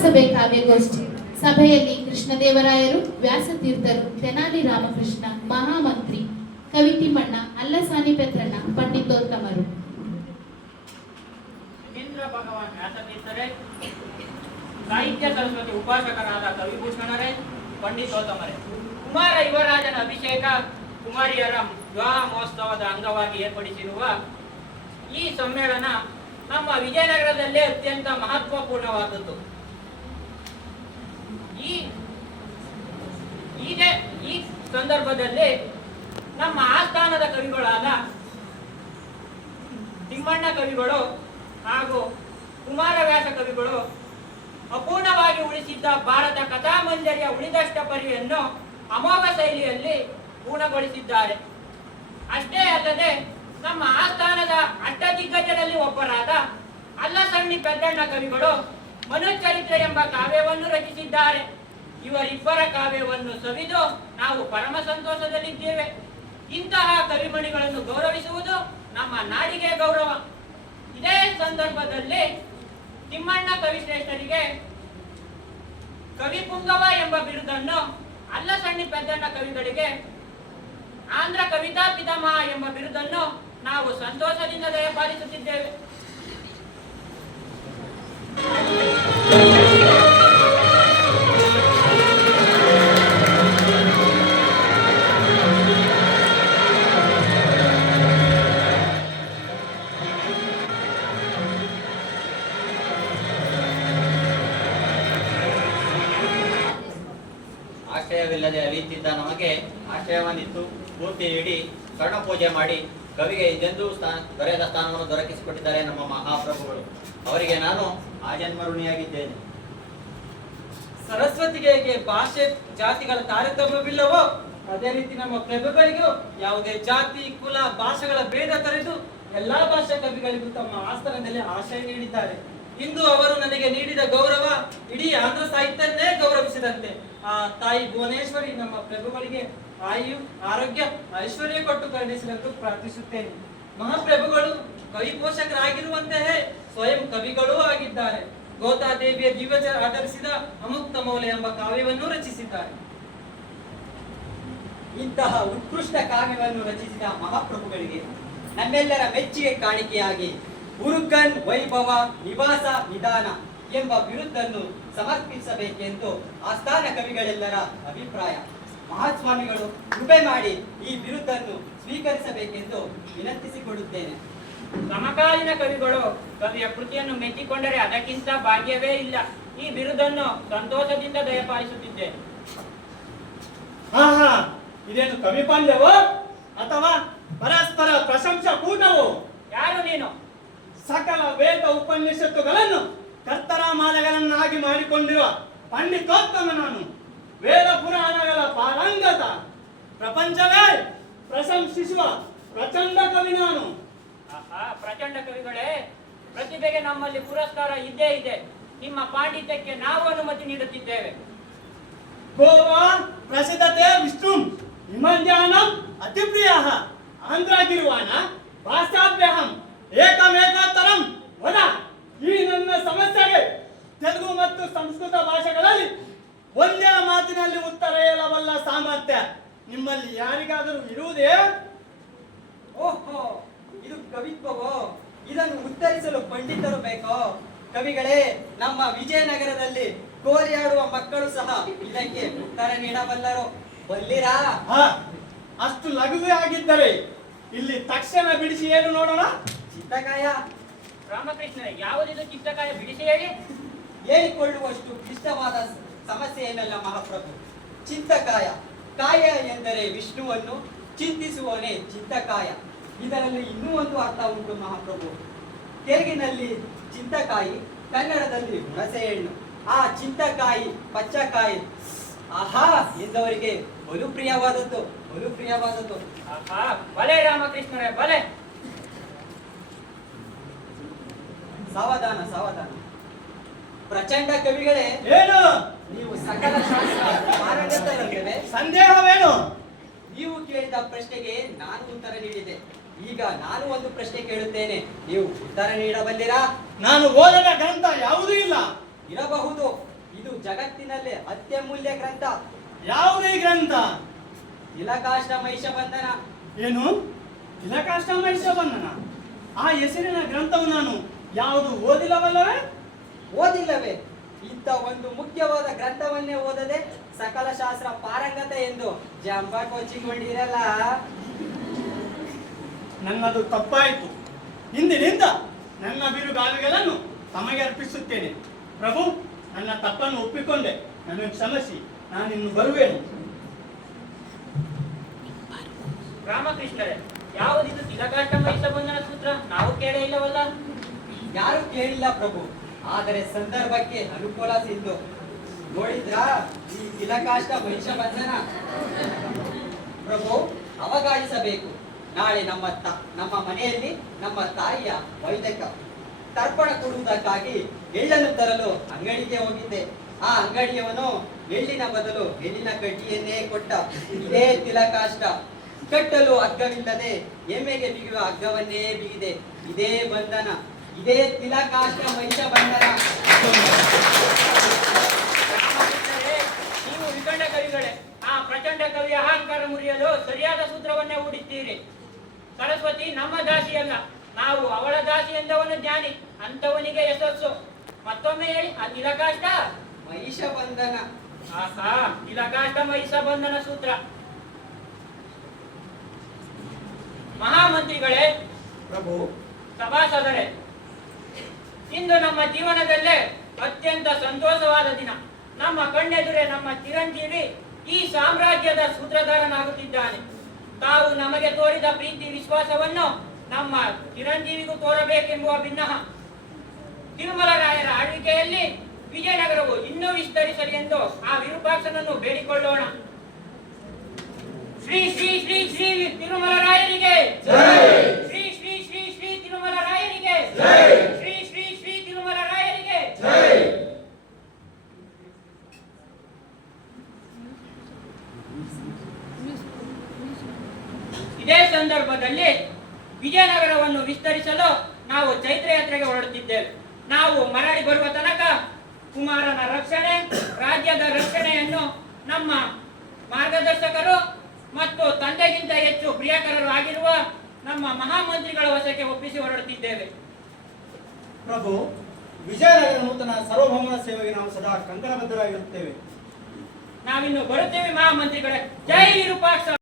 ಮಹಾಸಭೆ ಕಾವ್ಯಗೋಷ್ಠಿ. ಸಭೆಯಲ್ಲಿ ಕೃಷ್ಣದೇವರಾಯರು, ವ್ಯಾಸತೀರ್ಥರು, ತೆನಾಲಿ ರಾಮಕೃಷ್ಣ, ಮಹಾಮಂತ್ರಿ, ಕವಿ ತಿಮ್ಮಣ್ಣ, ಅಲ್ಲಸಾನಿ ಪೆತ್ರಣ್ಣ, ಪಂಡಿತೋತ್ತಮರು. ಭಗವಾನ್ ವ್ಯಾಸತೀರ್ಥರೇ, ಸಾಹಿತ್ಯ ಸರಸ್ವತಿ ಉಪಾಸಕರಾದ ಕವಿಭೂಷಣರೇ, ಪಂಡಿತೋತ್ತಮರೇ, ಕುಮಾರ ಯುವರಾಜನ ಅಭಿಷೇಕ, ಕುಮಾರಿಯರ ವಿವಾಹ ಮಹೋತ್ಸವದ ಅಂಗವಾಗಿ ಏರ್ಪಡಿಸಿರುವ ಈ ಸಮ್ಮೇಳನ ನಮ್ಮ ವಿಜಯನಗರದಲ್ಲೇ ಅತ್ಯಂತ ಮಹತ್ವಪೂರ್ಣವಾದದ್ದು. ಈ ಸಂದರ್ಭದಲ್ಲಿ ನಮ್ಮ ಆಸ್ಥಾನದ ಕವಿಗಳಾದ ತಿಮ್ಮಣ್ಣ ಕವಿಗಳು ಹಾಗೂ ಕುಮಾರವ್ಯಾಸ ಕವಿಗಳು ಅಪೂರ್ಣವಾಗಿ ಉಳಿಸಿದ್ದ ಭಾರತ ಕಥಾಮಂಜರಿಯ ಉಳಿದಷ್ಟ ಪರಿಯನ್ನು ಅಮೋಘ ಶೈಲಿಯಲ್ಲಿ ಪೂರ್ಣಗೊಳಿಸಿದ್ದಾರೆ. ಅಷ್ಟೇ ಅಲ್ಲದೆ ನಮ್ಮ ಆಸ್ಥಾನದ ಅಷ್ಟದಿಗ್ಗಜರಲ್ಲಿ ಒಬ್ಬರಾದ ಅಲ್ಲಸಣ್ಣಿ ಪೆದ್ದಣ್ಣ ಕವಿಗಳು ಮನುಚರಿತ್ರೆ ಎಂಬ ಕಾವ್ಯವನ್ನು ರಚಿಸಿದ್ದಾರೆ. ಇವರಿಬ್ಬರ ಕಾವ್ಯವನ್ನು ಸವಿದು ನಾವು ಪರಮ ಸಂತೋಷದಲ್ಲಿದ್ದೇವೆ. ಇಂತಹ ಕವಿಮಣಿಗಳನ್ನು ಗೌರವಿಸುವುದು ನಮ್ಮ ನಾಡಿಗೆ ಗೌರವ. ಇದೇ ಸಂದರ್ಭದಲ್ಲಿ ತಿಮ್ಮಣ್ಣ ಕವಿಶ್ರೇಷ್ಠರಿಗೆ ಕವಿ ಪುಂಗವ ಎಂಬ ಬಿರುದನ್ನು, ಅಲ್ಲಸಣ್ಣಿ ಪೆದ್ದಣ್ಣ ಕವಿಗಳಿಗೆ ಆಂಧ್ರ ಕವಿತಾ ಪಿತಾಮಹ ಎಂಬ ಬಿರುದನ್ನು ನಾವು ಸಂತೋಷದಿಂದ ದಯಪಾಲಿಸುತ್ತಿದ್ದೇವೆ. ಆಶ್ರಯವಿಲ್ಲದೆ ಅಲಿಯುತ್ತಿದ್ದ ನಮಗೆ ಆಶ್ರಯವನ್ನಿತ್ತು ಪೂರ್ತಿ ನೀಡಿ ಸ್ವರ್ಣ ಪೂಜೆ ಮಾಡಿ ಕವಿಗೆ ಇದೆಂದೂ ದೊರೆಯದ ಸ್ಥಾನವನ್ನು ದೊರಕಿಸಿಕೊಟ್ಟಿದ್ದಾರೆ ನಮ್ಮ ಮಹಾಪ್ರಭುಗಳು. ಅವರಿಗೆ ನಾನು ಆಜನ್ಮ ಋಣಿಯಾಗಿದ್ದೇನೆ. ಸರಸ್ವತಿಗೆ ಹೇಗೆ ಭಾಷೆ ಜಾತಿಗಳ ತಾರತಮ್ಯವಿಲ್ಲವೋ ಅದೇ ರೀತಿ ನಮ್ಮ ಪ್ರಭುಗಳಿಗೂ ಯಾವುದೇ ಜಾತಿ ಕುಲ ಭಾಷೆಗಳ ಭೇದ ತೊರೆದು ಎಲ್ಲಾ ಭಾಷಾ ಕವಿಗಳಿಗೂ ತಮ್ಮ ಆಸ್ಥಾನದಲ್ಲಿ ಆಶ್ರಯ ನೀಡಿದ್ದಾರೆ. ಇಂದು ಅವರು ನನಗೆ ನೀಡಿದ ಗೌರವ ಇಡೀ ಆಂಧ್ರ ಸಾಹಿತ್ಯವನ್ನೇ ಗೌರವಿಸಿದಂತೆ. ಆ ತಾಯಿ ಭುವನೇಶ್ವರಿ ನಮ್ಮ ಪ್ರಭುಗಳಿಗೆ ಆಯು ಆರೋಗ್ಯ ಐಶ್ವರ್ಯ ಕೊಟ್ಟು ಕರುಣಿಸಲೆಂದು ಪ್ರಾರ್ಥಿಸುತ್ತೇನೆ. ಮಹಾಪ್ರಭುಗಳು ಕವಿ ಪೋಷಕರಾಗಿರುವಂತೆಯೇ ಸ್ವಯಂ ಕವಿಗಳೂ ಆಗಿದ್ದಾರೆ. ಗೋತಾದೇವಿಯ ದಿವ್ಯ ಆಧರಿಸಿದ ಅಮುಕ್ತ ಮೌಲ್ಯ ಎಂಬ ಕಾವ್ಯವನ್ನು ರಚಿಸಿದ್ದಾರೆ. ಇಂತಹ ಉತ್ಕೃಷ್ಟ ಕಾವ್ಯವನ್ನು ರಚಿಸಿದ ಮಹಾಪ್ರಭುಗಳಿಗೆ ನಮ್ಮೆಲ್ಲರ ಮೆಚ್ಚುಗೆ ಕಾಣಿಕೆಯಾಗಿ ಉರುಗನ್ ವೈಭವ ನಿವಾಸ ವಿಧಾನ ಎಂಬ ಬಿರುದನ್ನು ಸಮರ್ಪಿಸಬೇಕೆಂದು ಆಸ್ಥಾನ ಕವಿಗಳೆಲ್ಲರ ಅಭಿಪ್ರಾಯ. ಮಹಾಸ್ವಾಮಿಗಳು ಕೃಪೆ ಮಾಡಿ ಈ ಬಿರುದನ್ನು ಸ್ವೀಕರಿಸಬೇಕೆಂದು ವಿನಂತಿಸಿಕೊಡುತ್ತೇನೆ. ಸಮಕಾಲೀನ ಕವಿಗಳು ಕವಿಯ ಕೃತಿಯನ್ನು ಮೆಚ್ಚಿಕೊಂಡರೆ ಅದಕ್ಕಿಂತ ಭಾಗ್ಯವೇ ಇಲ್ಲ. ಈ ಬಿರುದನ್ನು ಸಂತೋಷದಿಂದ ದಯಪಾಲಿಸುತ್ತಿದ್ದೇನೆ. ಇದೇನು ಕವಿ ಪಾಂಡ್ಯವೋ ಅಥವಾ ಪರಸ್ಪರ ಪ್ರಶಂಸಾ ಕೂಟವೋ? ಯಾರು ನೀನು? ಸಕಲ ವೇದ ಉಪನಿಷತ್ತುಗಳನ್ನು ಕರ್ತರ ಮಾಲೆಗಳನ್ನಾಗಿ ಮಾಡಿಕೊಂಡಿರುವ ಪಂಡಿತೋತ್ತಮ ನಾನು. ವೇದ ಪುರಾಣಗಳ ಪಾರಂಗತ ಪ್ರಪಂಚವೇ ಪ್ರಶಂಸಿಸುವ ಪ್ರಚಂಡ ಕವಿ ನಾನು. ಪ್ರಚಂಡ ಕವಿಗಳೇ, ಪ್ರತಿಭೆಗೆ ನಮ್ಮಲ್ಲಿ ಪುರಸ್ಕಾರ ಇದ್ದೇ ಇದೆ. ನಿಮ್ಮ ಪಾಂಡಿತ್ಯಕ್ಕೆ ನಾವು ಅನುಮತಿ ನೀಡುತ್ತಿದ್ದೇವೆ. ಗೋವಾ ಪ್ರಸಿದ್ಧತೆ ವಿಷ್ಣು ಹಿಮಜ್ಞಾನಂ ಅತಿಪ್ರಿಯ ಆಂಧ್ರಗಿರುವಾನ ಭಾಷಾಭ್ಯಹಂ ಏಕಮೇಕತರಂ ವದ. ಈ ನನ್ನ ಸಮಸ್ಯೆಗೆ ತೆಲುಗು ಮತ್ತು ಸಂಸ್ಕೃತ ಭಾಷೆಗಳಲ್ಲಿ ಒಂದೇ ಮಾತಿನಲ್ಲಿ ಉತ್ತರ ಹೇಳಬಲ್ಲ ಸಾಮರ್ಥ್ಯ ನಿಮ್ಮಲ್ಲಿ ಯಾರಿಗಾದರೂ ಇರುವುದೇ? ಓಹೋ, ಇದು ಕವಿತ್ವವೋ? ಇದನ್ನು ಉತ್ತರಿಸಲು ಪಂಡಿತರು ಬೇಕೋ? ಕವಿಗಳೇ, ನಮ್ಮ ವಿಜಯನಗರದಲ್ಲಿ ಕೋರಿಯಾಡುವ ಮಕ್ಕಳು ಸಹ ಇದಕ್ಕೆ ಉತ್ತರ ನೀಡಬಲ್ಲರು. ಬಲ್ಲಿರಾ? ಅಷ್ಟು ಲಘುವೇ ಆಗಿದ್ದರೆ ಇಲ್ಲಿ ತಕ್ಷಣ ಬಿಡಿಸಿ ಏನು ನೋಡೋಣ. ಚಿತ್ತಕಾಯ ರಾಮಕೃಷ್ಣ, ಯಾವುದಿದು ಚಿತ್ತಕಾಯ? ಬಿಡಿಸಿ ಹೇಳಿ. ಹೇಳಿಕೊಳ್ಳುವಷ್ಟು ಕ್ಲಿಷ್ಟವಾದ ಸಮಸ್ಯೆ ಏನಲ್ಲ ಮಹಾಪ್ರಭು. ಚಿತ್ತಕಾಯ, ಕಾಯ ಎಂದರೆ ವಿಷ್ಣುವನ್ನು ಚಿಂತಿಸುವವನೇ ಚಿತ್ತಕಾಯ. ಇದರಲ್ಲಿ ಇನ್ನೂ ಒಂದು ಅರ್ಥ ಉಂಟು ಮಹಾಪ್ರಭು. ತೆಲುಗಿನಲ್ಲಿ ಚಿಂತಕಾಯಿ, ಕನ್ನಡದಲ್ಲಿ ಹುಣಸೆ ಹಣ್ಣು. ಆ ಚಿಂತಕಾಯಿ ಪಚ್ಚಕಾಯಿ ಆಹಾ ಎಂದವರಿಗೆ ಬಲು ಪ್ರಿಯವಾದದ್ದು, ಬಲು ಪ್ರಿಯವಾದದ್ದು. ಬಲೆ ರಾಮಕೃಷ್ಣರೇ, ಬಲೆ. ಸಾವಧಾನ ಸಾವಧಾನ. ಪ್ರಚಂಡ ಕವಿಗಳೇ, ಏನು ನೀವು ಸಕಲ ಶಾಸ್ತ್ರ ಪಾರಂಗತರಲ್ಲವೇ? ಸಂದೇಹವೇನು? ನೀವು ಕೇಳಿದ ಪ್ರಶ್ನೆಗೆ ನಾನು ಉತ್ತರ ನೀಡಿದೆ. ಈಗ ನಾನು ಒಂದು ಪ್ರಶ್ನೆ ಕೇಳುತ್ತೇನೆ, ನೀವು ಉತ್ತರ ನೀಡಬಲ್ಲಿರಾ? ನಾನು ಓದದ ಗ್ರಂಥ ಯಾವುದೂ ಇಲ್ಲ. ಇರಬಹುದು, ಜಗತ್ತಿನಲ್ಲೇ ಅತ್ಯಮೂಲ್ಯ ಗ್ರಂಥ ಯಾವುದೇ ಗ್ರಂಥ? ತಿಲಕಾಷ್ಟ ಮಹಿಷ ಬಂಧನ. ಏನು? ತಿಲಕಾಷ್ಟಮೈಷ ಬಂಧನ? ಆ ಹೆಸರಿನ ಗ್ರಂಥವು ನಾನು ಯಾವುದು ಓದಿಲ್ಲವಲ್ಲವೇ? ಓದಿಲ್ಲವೇ? ಇಂಥ ಒಂದು ಮುಖ್ಯವಾದ ಗ್ರಂಥವನ್ನೇ ಓದದೆ ಸಕಲ ಶಾಸ್ತ್ರ ಪಾರಂಗತ ಎಂದು ಜಂಬ ಕೊಚ್ಚಿಕೊಂಡಿರಲ್ಲ. ನನ್ನದು ತಪ್ಪಾಯಿತು. ಇಂದಿನಿಂದ ನನ್ನ ಬಿರುಗಾಳಿಗಳನ್ನು ತಮಗೆ ಅರ್ಪಿಸುತ್ತೇನೆ. ಪ್ರಭು, ನನ್ನ ತಪ್ಪನ್ನು ಒಪ್ಪಿಕೊಂಡೆ, ನನಗೆ ಕ್ಷಮಿಸಿ, ನಾನಿನ್ನು ಬರುವೆನು. ರಾಮಕೃಷ್ಣರೇ, ಯಾವುದಿದು ತಿಲಕಾಷ್ಟ ಮಹಿಷ ಬಂಧನ ಸೂತ್ರ? ನಾವು ಕೇಳೇ ಇಲ್ಲವಲ್ಲ. ಯಾರು ಕೇಳಿಲ್ಲ ಪ್ರಭು, ಆದರೆ ಸಂದರ್ಭಕ್ಕೆ ಅನುಕೂಲ ಸಿಂಧು. ನೋಡಿದ್ರಾ ಈ ತಿಲಕಾಷ್ಟ ಮಹಿಷ ಬಂಧನ? ಪ್ರಭು, ಅವಗಾಹಿಸಬೇಕು. ನಾಳೆ ನಮ್ಮ ಮನೆಯಲ್ಲಿ ನಮ್ಮ ತಾಯಿಯ ವೈದ್ಯಕ ತರ್ಪಣ ಕೊಡುವುದಕ್ಕಾಗಿ ಎಳ್ಳನ್ನು ತರಲು ಅಂಗಡಿಗೆ ಹೋಗಿದ್ದೆ. ಆ ಅಂಗಡಿಯವನು ಎಳ್ಳಿನ ಬದಲು ಎಳ್ಳಿನ ಕಡ್ಡಿಯನ್ನೇ ಕೊಟ್ಟ. ಇದೇ ತಿಲಕಾಷ್ಟ. ಕಟ್ಟಲು ಹಗ್ಗವಿಲ್ಲದೆ ಎಮ್ಮೆಗೆ ಬಿಗಿಯುವ ಹಗ್ಗವನ್ನೇ ಬಿಗಿದೆ. ಇದೇ ಬಂಧನ, ಇದೇ ತಿಲಕಾಷ್ಟ ಮಹಿಷ ಬಂಧನ. ರಾಮಕೃಷ್ಣರೇ, ನೀವು ವಿಖಂಡ ಕವಿಗಳೇ. ಆ ಪ್ರಚಂಡ ಕವಿಯ ಅಹಂಕಾರ ಮುರಿಯಲು ಸರಿಯಾದ ಸೂತ್ರವನ್ನೇ ಹೂಡಿದ್ದೀರಿ. ಸರಸ್ವತಿ ನಮ್ಮ ದಾಸಿಯಲ್ಲ, ನಾವು ಅವಳ ದಾಸಿ ಎಂದವನು ಜ್ಞಾನಿ, ಅಂತವನಿಗೆ ಯಶಸ್ಸು. ಮತ್ತೊಮ್ಮೆ ಹೇಳಿ, ಆ ತಿಲಕಾಷ್ಟ ಮಹಿಷ ಬಂಧನ. ಆಹಾ, ತಿಲಕಾಷ್ಟ ಮಹಿಷ ಬಂಧನ ಸೂತ್ರ. ಮಹಾಮಂತ್ರಿಗಳೇ, ಪ್ರಭು, ಸಭಾಸದರೇ, ಇಂದು ನಮ್ಮ ಜೀವನದಲ್ಲೇ ಅತ್ಯಂತ ಸಂತೋಷವಾದ ದಿನ. ನಮ್ಮ ಕಣ್ಣೆದುರೇ ನಮ್ಮ ಚಿರಂಜೀವಿ ಈ ಸಾಮ್ರಾಜ್ಯದ ಸೂತ್ರಧಾರನಾಗುತ್ತಿದ್ದಾನೆ. ತಾವು ನಮಗೆ ತೋರಿದ ಪ್ರೀತಿ ವಿಶ್ವಾಸವನ್ನು ನಮ್ಮ ಚಿರಂಜೀವಿಗೂ ತೋರಬೇಕೆಂಬುವ ಭಿನ್ನಹ. ತಿರುಮಲರಾಯರ ಆಳ್ವಿಕೆಯಲ್ಲಿ ವಿಜಯನಗರವು ಇನ್ನೂ ವಿಸ್ತರಿಸಲಿ ಎಂದು ಆ ವಿರೂಪಾಕ್ಷನನ್ನು ಬೇಡಿಕೊಳ್ಳೋಣ. ಶ್ರೀ ಶ್ರೀ ಶ್ರೀ ಶ್ರೀ ತಿರುಮಲರಾಯರಿಗೆ ಶ್ರೀ ಶ್ರೀ ಶ್ರೀ ಶ್ರೀ ತಿರುಮಲರಾಯರಿಗೆ ಶ್ರೀ ಶ್ರೀ ಶ್ರೀ ತಿರುಮಲರಾಯರಿಗೆ. ಇದೇ ಸಂದರ್ಭದಲ್ಲಿ ವಿಜಯನಗರವನ್ನು ವಿಸ್ತರಿಸಲು ನಾವು ಚೈತ್ರ ಯಾತ್ರೆಗೆ ಹೊರಡುತ್ತಿದ್ದೇವೆ. ನಾವು ಮರಳಿ ಬರುವ ತನಕ ಕುಮಾರನ ರಕ್ಷಣೆ, ರಾಜ್ಯದ ರಕ್ಷಣೆಯನ್ನು ನಮ್ಮ ಮಾರ್ಗದರ್ಶಕರು ಮತ್ತು ತಂದೆಗಿಂತ ಹೆಚ್ಚು ಪ್ರಿಯಕರರು ಆಗಿರುವ ನಮ್ಮ ಮಹಾಮಂತ್ರಿಗಳ ವಶಕ್ಕೆ ಒಪ್ಪಿಸಿ ಹೊರಡುತ್ತಿದ್ದೇವೆ. ಪ್ರಭು, ವಿಜಯನಗರ ನೂತನ ಸಾರ್ವಭೌಮನ ಸೇವೆಗೆ ನಾವು ಸದಾ ಕಂಕಣಬದ್ಧರಾಗಿರುತ್ತೇವೆ. ನಾವಿನ್ನು ಬರುತ್ತೇವೆ ಮಹಾಮಂತ್ರಿಗಳೇ. ಜೈ ವಿರೂಪಾಕ್ಷ.